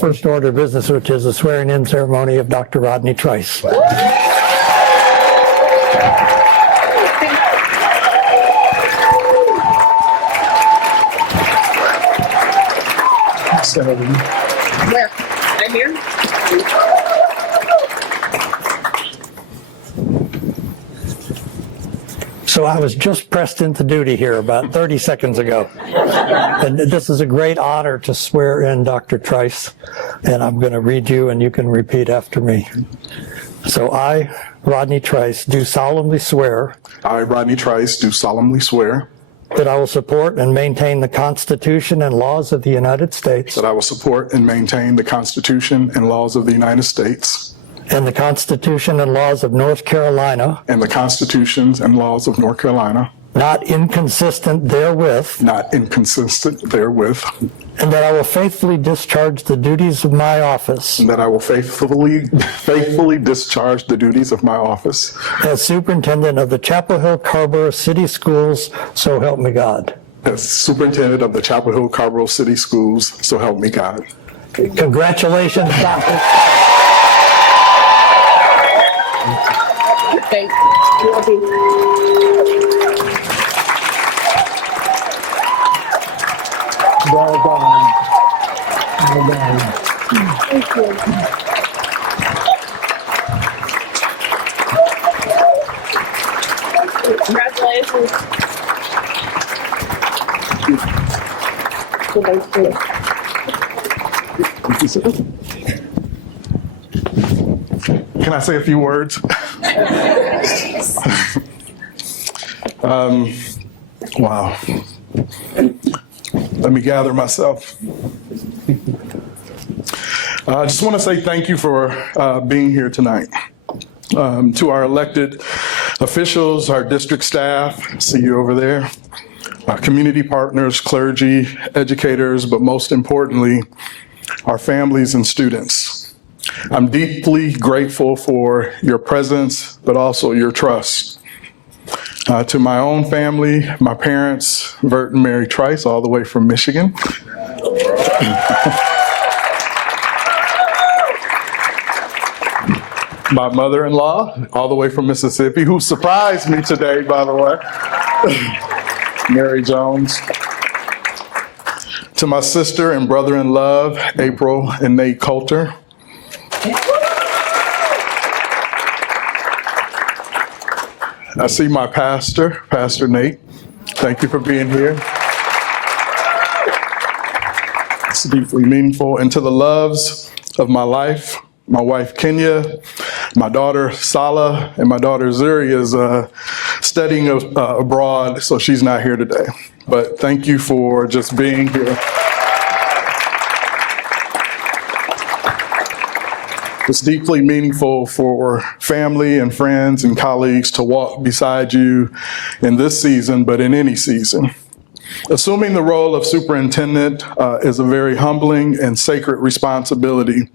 first order of business, which is the swearing-in ceremony of Dr. Rodney Trice. Where? Right here? So I was just pressed into duty here about 30 seconds ago. And this is a great honor to swear in Dr. Trice. And I'm going to read you and you can repeat after me. So I, Rodney Trice, do solemnly swear. I, Rodney Trice, do solemnly swear that I will support and maintain the Constitution and laws of the United States. that I will support and maintain the Constitution and laws of the United States and the Constitution and laws of North Carolina, and the constitutions and laws of North Carolina, not inconsistent therewith, not inconsistent therewith, and that I will faithfully discharge the duties of my office and that I will faithfully discharge the duties of my office as superintendent of the Chapel Hill Carrboro City Schools, so help me God. as superintendent of the Chapel Hill Carrboro City Schools, so help me God. Congratulations, Dr. Thank you. Well done. Well done. Thank you. Congratulations. Can I say a few words? Wow. Let me gather myself. I just want to say thank you for being here tonight. To our elected officials, our district staff, see you over there, our community partners, clergy, educators, but most importantly, our families and students. I'm deeply grateful for your presence, but also your trust. To my own family, my parents, Bert and Mary Trice, all the way from Michigan. My mother-in-law, all the way from Mississippi, who surprised me today, by the way, Mary Jones. To my sister and brother-in-law, April and Nate Coulter. I see my pastor, Pastor Nate. Thank you for being here. It's deeply meaningful. And to the loves of my life, my wife, Kenya, my daughter, Sala, and my daughter, Zuri, is studying abroad, so she's not here today. But thank you for just being here. It's deeply meaningful for family and friends and colleagues to walk beside you in this season, but in any season. Assuming the role of superintendent is a very humbling and sacred responsibility.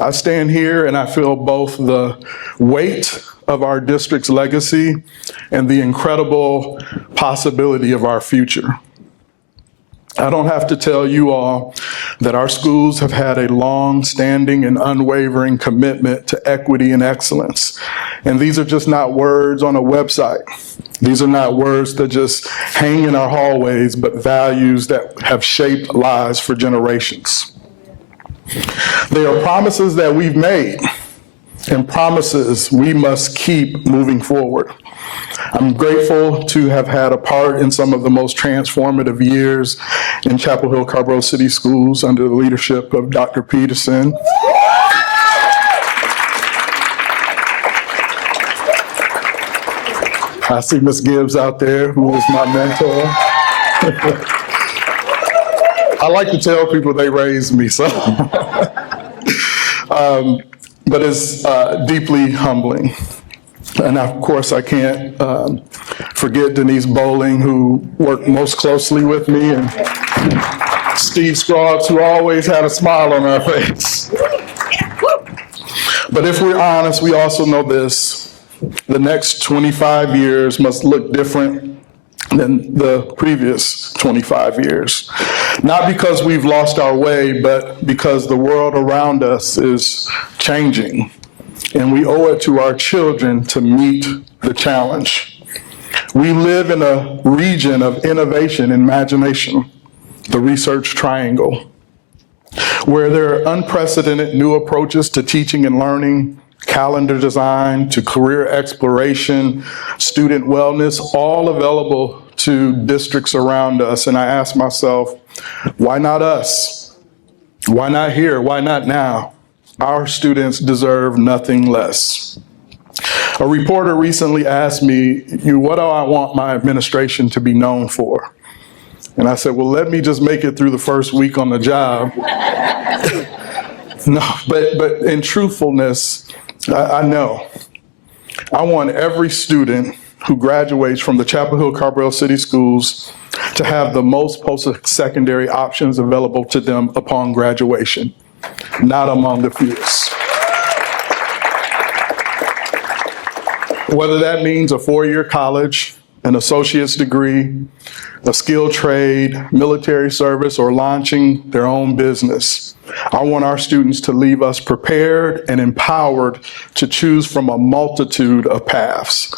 I stand here and I feel both the weight of our district's legacy and the incredible possibility of our future. I don't have to tell you all that our schools have had a long-standing and unwavering commitment to equity and excellence. And these are just not words on a website. These are not words that just hang in our hallways, but values that have shaped lives for generations. They are promises that we've made and promises we must keep moving forward. I'm grateful to have had a part in some of the most transformative years in Chapel Hill Carrboro City Schools under the leadership of Dr. Peterson. I see Ms. Gibbs out there, who was my mentor. I like to tell people they raised me, so. But it's deeply humbling. And of course, I can't forget Denise Bowling, who worked most closely with me, and Steve Scroggs, who always had a smile on our face. But if we're honest, we also know this: the next 25 years must look different than the previous 25 years. Not because we've lost our way, but because the world around us is changing, and we owe it to our children to meet the challenge. We live in a region of innovation and imagination, the Research Triangle, where there are unprecedented new approaches to teaching and learning, calendar design, to career exploration, student wellness, all available to districts around us. And I ask myself, why not us? Why not here? Why not now? Our students deserve nothing less. A reporter recently asked me, what do I want my administration to be known for? And I said, well, let me just make it through the first week on the job. No, but in truthfulness, I know. I want every student who graduates from the Chapel Hill Carbondale City Schools to have the most post-secondary options available to them upon graduation, not among the fewest. Whether that means a 4-year college, an associate's degree, a skilled trade, military service, or launching their own business. I want our students to leave us prepared and empowered to choose from a multitude of paths.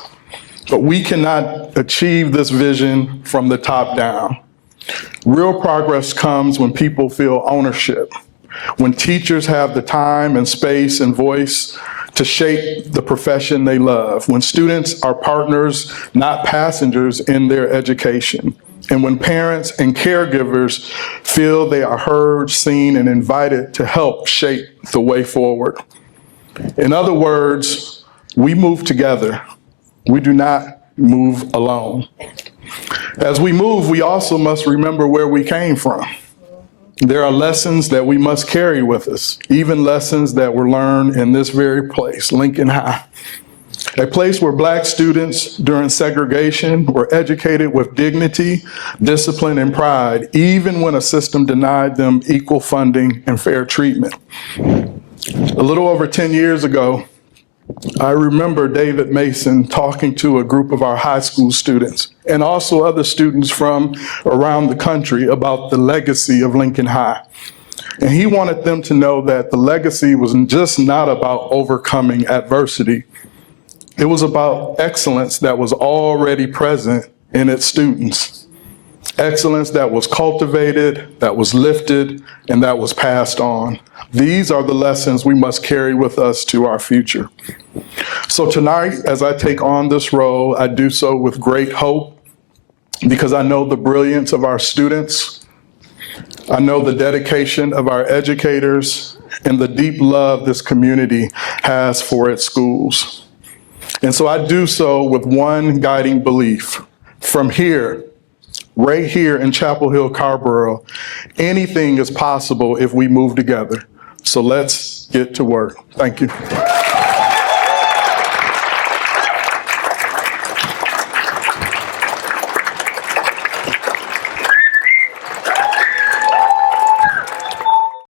But we cannot achieve this vision from the top down. Real progress comes when people feel ownership, when teachers have the time and space and voice to shape the profession they love, when students are partners, not passengers in their education, and when parents and caregivers feel they are heard, seen, and invited to help shape the way forward. In other words, we move together. We do not move alone. As we move, we also must remember where we came from. There are lessons that we must carry with us, even lessons that were learned in this very place, Lincoln High, a place where Black students during segregation were educated with dignity, discipline, and pride, even when a system denied them equal funding and fair treatment. A little over 10 years ago, I remember David Mason talking to a group of our high school students and also other students from around the country about the legacy of Lincoln High. And he wanted them to know that the legacy was just not about overcoming adversity. It was about excellence that was already present in its students. Excellence that was cultivated, that was lifted, and that was passed on. These are the lessons we must carry with us to our future. So tonight, as I take on this role, I do so with great hope because I know the brilliance of our students. I know the dedication of our educators and the deep love this community has for its schools. And so I do so with one guiding belief. From here, right here in Chapel Hill, Carbondale, anything is possible if we move together. So let's get to work. Thank you.